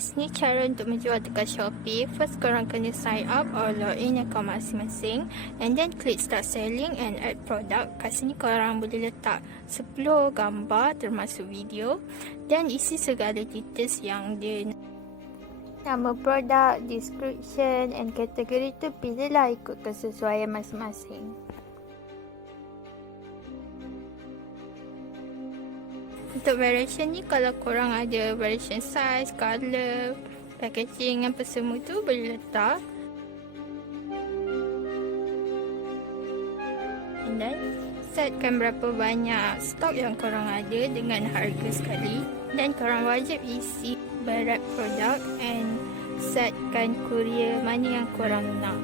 guys, ni cara untuk menjual dekat Shopee. First, korang kena sign up or log in akaun masing-masing, and then click start selling and add product. Kat sini korang boleh letak 10 gambar termasuk video, dan isi segala details yang dia, nama produk, description and kategori tu pilihlah ikut kesesuaian masing-masing. Untuk variation ni, kalau korang ada variation size, color, packaging apa semua tu boleh letak. And then setkan berapa banyak stok yang korang ada dengan harga sekali. Dan korang wajib isi berat produk and setkan courier mana yang korang nak.